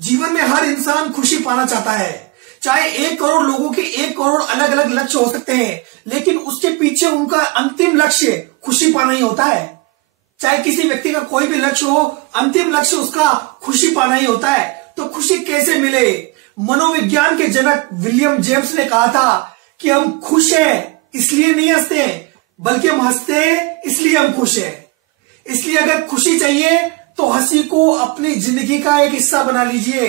जीवन में हर इंसान खुशी पाना चाहता है। चाहे 1 करोड़ लोगों के 1 करोड़ अलग अलग लक्ष्य हो सकते हैं, लेकिन उसके पीछे उनका अंतिम लक्ष्य खुशी पाना ही होता है। चाहे किसी व्यक्ति का कोई भी लक्ष्य हो, अंतिम लक्ष्य उसका खुशी पाना ही होता है। तो खुशी कैसे मिले? मनोविज्ञान के जनक विलियम जेम्स ने कहा था कि हम खुश हैं इसलिए नहीं हंसते, बल्कि हम हंसते हैं इसलिए हम खुश हैं। इसलिए अगर खुशी चाहिए तो हंसी को अपनी जिंदगी का एक हिस्सा बना लीजिए।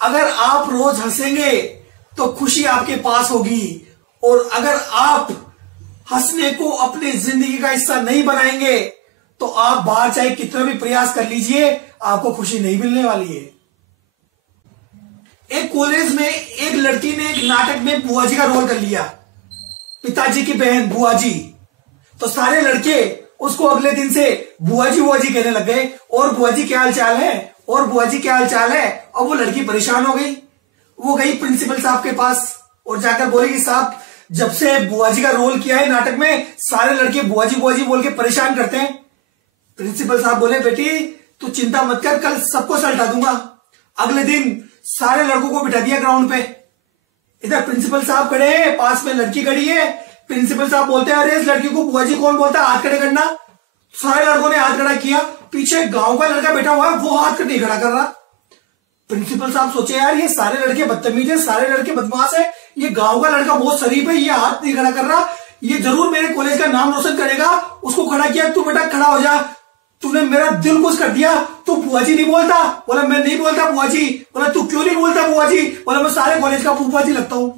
अगर आप रोज हंसेंगे तो खुशी आपके पास होगी, और अगर आप हंसने को अपनी जिंदगी का हिस्सा नहीं बनाएंगे तो आप बाहर चाहे कितना भी प्रयास कर लीजिए, आपको खुशी नहीं मिलने वाली है। एक कॉलेज में एक लड़की ने एक नाटक में बुआ जी का रोल कर लिया, पिताजी की बहन बुआ जी। तो सारे लड़के उसको अगले दिन से बुआ जी कहने लग गए, और बुआ जी क्या हाल चाल है, और बुआ जी क्या हाल चाल है। और वो लड़की परेशान हो गई। वो गई प्रिंसिपल साहब के पास और जाकर बोली कि साहब, जब से बुआ जी का रोल किया है नाटक में, सारे लड़के बुआ जी बोल के परेशान करते हैं। प्रिंसिपल साहब बोले, बेटी तू चिंता मत कर, कल सबको सल्टा दूंगा। अगले दिन सारे लड़कों को बिठा दिया ग्राउंड पे। इधर प्रिंसिपल साहब खड़े हैं, पास में लड़की खड़ी है। प्रिंसिपल साहब बोलते हैं, अरे इस लड़की को बुआ जी कौन बोलता है, हाथ खड़े करना। सारे लड़कों ने हाथ खड़ा किया। पीछे गांव का लड़का बैठा हुआ है, वो हाथ नहीं खड़ा कर रहा। प्रिंसिपल साहब सोचे, यार ये सारे लड़के बदतमीज है, सारे लड़के बदमाश है, ये गांव का लड़का बहुत शरीफ है, ये हाथ नहीं खड़ा कर रहा, ये जरूर मेरे कॉलेज का नाम रोशन करेगा। उसको खड़ा किया, तू बेटा खड़ा हो जा, तूने मेरा दिल खुश कर दिया। तू बुआ जी नहीं बोलता? बोला मैं नहीं बोलता बुआ जी। बोला तू क्यों नहीं बोलता बुआ जी? बोला मैं सारे कॉलेज का फूफा जी लगता हूं।